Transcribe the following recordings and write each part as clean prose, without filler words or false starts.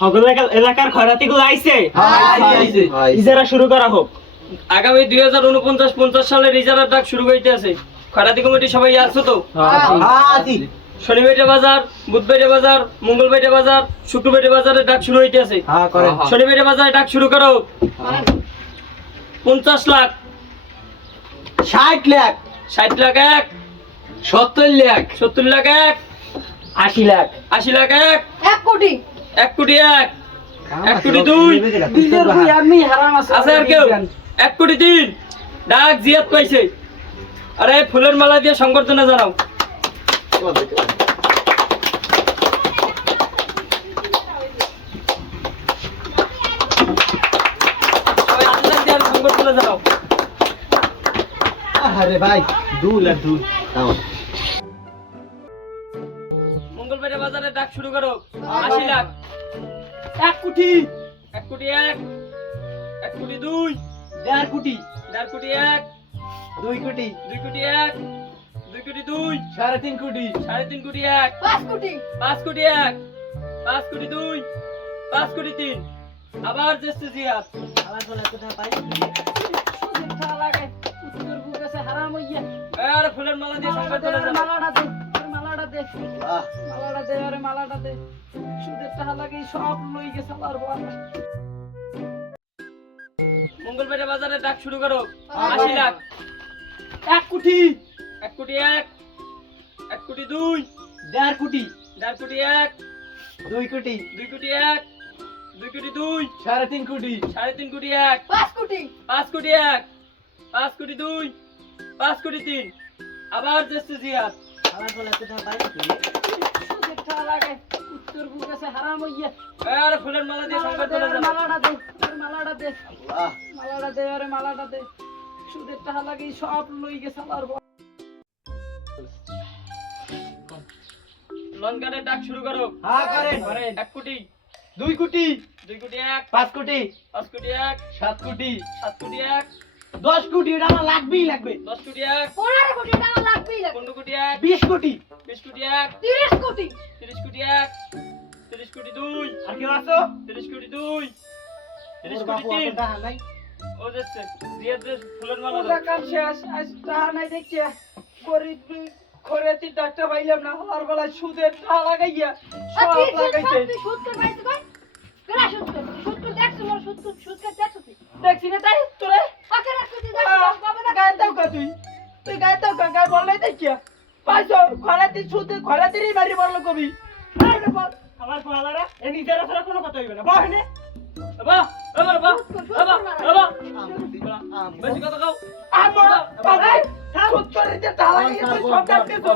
সকল এলাকার খয়রাতিগুলো আইছে আইছে। ইজারা শুরু করা হোক। আগামী 2049-50 সালের ইজারার ডাক শুরু হইতে আছে। খয়রাতি কমিটি সবাই আসছো তো? শনিবারে বাজার, বুধবারে বাজার, মঙ্গলবারে বাজার, শুক্রবারে বাজারে ডাক শুরু হইতে আছে। শনিবারে বাজারে ডাক শুরু করো। 50 লাখ, 60 লাখ, 60 লাখ এক, 70 লাখ, 70 লাখ এক, 80 লাখ, 80 লাখ এক, 1 কোটি 1 কোটি এক, 1 কোটি দুই, আমি হারাম আছে আছে আর কেউ? 1 কোটি তিন, ডাক জিয়াত পাইছে। আরে ফুলের মালা দিয়ে সংবর্ধনা জানাও। সবাই আল্লাহ দিয়ে সংবর্ধনা জানাও। আরে ভাই 2 লাখ 2 দাও। মঙ্গলবারে বাজারে ডাক শুরু করো। 80 লাখ, 1 কোটি 1 কোটি এক, 1 কোটি দুই, 1.5 কোটি 1.5 কোটি এক, 2 কোটি, 2 কোটি এক, 2 কোটি দুই, 3.5 কোটি, 3.5 কোটি এক, 5 কোটি 5 কোটি এক, 5 কোটি দুই, 5 কোটি তিন। আবার জেসে জিয়াত। আরে ফুলের মালা দিয়ে সংবর্ধনা জানাও। মঙ্গলবারে বাজারে ডাক শুরু করো। 80 লাখ, 1 কোটি 1 কোটি এক, 1 কোটি দুই, 1.5 কোটি 1.5 কোটি এক, 2 কোটি, 2 কোটি এক, 2 কোটি দুই, 3.5 কোটি, 3.5 কোটি এক, 5 কোটি 5 কোটি এক, 5 কোটি দুই, 5 কোটি তিন। আবার জেসে জিয়াত। আরে ফুলের মালা দিয়ে সংবর্ধনা জানাও। লঙ্কানের ডাক শুরু করো। হ্যাঁ করেন। 1 কোটি, 2 কোটি, 2 কোটি এক, 5 কোটি, 5 কোটি এক, 7 কোটি, 7 কোটি এক, 10 কোটি, এটা আমার লাগবেই লাগবে। 10 কোটি এক, 15 কোটি টাকা লাগবেই লাগবে 15 কোটি এক, 20 কোটি, 20 কোটি এক, 30 কোটি 30 কোটি এক, 30 কোটি দুই, আর কেউ আছো? 30 কোটি দুই, 30 ওর কোটি বাপু তিন। অত টাকা নাই। ও যাচ্ছে জিয়াত যে ফুলের মালা দাও। তুই সুদ করে পাইছিস কই কেডা সুদ করে সুদ করে দেখছ মোর সুদ করে দেখছ তুই দেখছি না তাই তোরে আকে রাখছিস দেখছ বাবা না গায়ে দাও কা তুই গায়ে দাও কা গায়ে বললাই দেখিয়া পাইছো খরাতি সুদে খরাতিরই মারি বললো কবি আরে বল আমার পালারা এ নিজের সারা কোনো কথা হইবে না বহনে বাবা বাবা বাবা বাবা বাবা আম, বেশি কথা কও। আমার বাবা সুদ করে যে টাকা লাগে তুই সব ডাকতে তো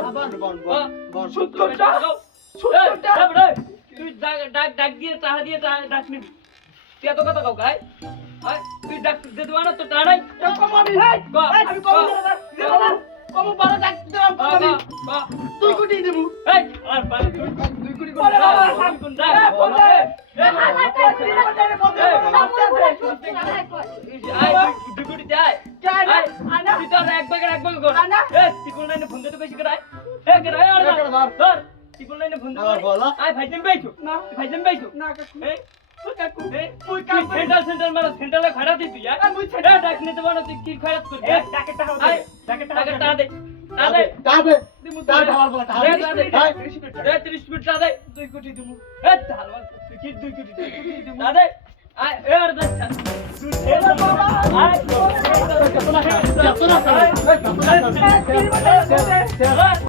বন, সুদ বেশি করটা কথা কও। সুদ এই, করটা এই, এই, তুই ডাক দিয়ে টাকা দিয়ে ডাক নিবি। তুই এত কথা কও গায়। তুই ডাক দিয়ে দেবা না তো টাকা নাই। কম আমি আমি কম কম বড় ডাক দিলাম কম আমি 2 কোটি দেবো এই আর বাড়ি দুই কোটি করে বলে বাবা দুই কোটি দাও। বলে আয় দুই কোটি দেয়। চাই না আনা তুই তো আর এক ভাগের কর। আনা। এই ত্রিপুল লাইনে ফোন দিতে বেশি করে আয়। এই করে আয় আর ধর। ত্রিপুল লাইনে ফোন দিতে। আবার বলো। আয় ভাইজান পাইছো। না। তুই ভাইজান পাইছো। না কাকু এই কাকু এই তুই তুই কাম সেন্টার মারা সেন্টারে খড়া দিস তুই আর মুই এই ডাক নিতে পারো তুই কি খড়া করবি এ টাকা টাকা আয় টাকা টাকা টাকা দে টাকা দে তাবে, দিমু তাবে আমার বলা টাকা। দে, টাকা দে। ভাই, এই 30 মিনিট টাকা দে 2 কোটি দিমু এই হালওয়া তুই কি 2 কোটি টাকা দে আয় এ আর দে তুই দে বাবা আয় কত না, কত না, আয়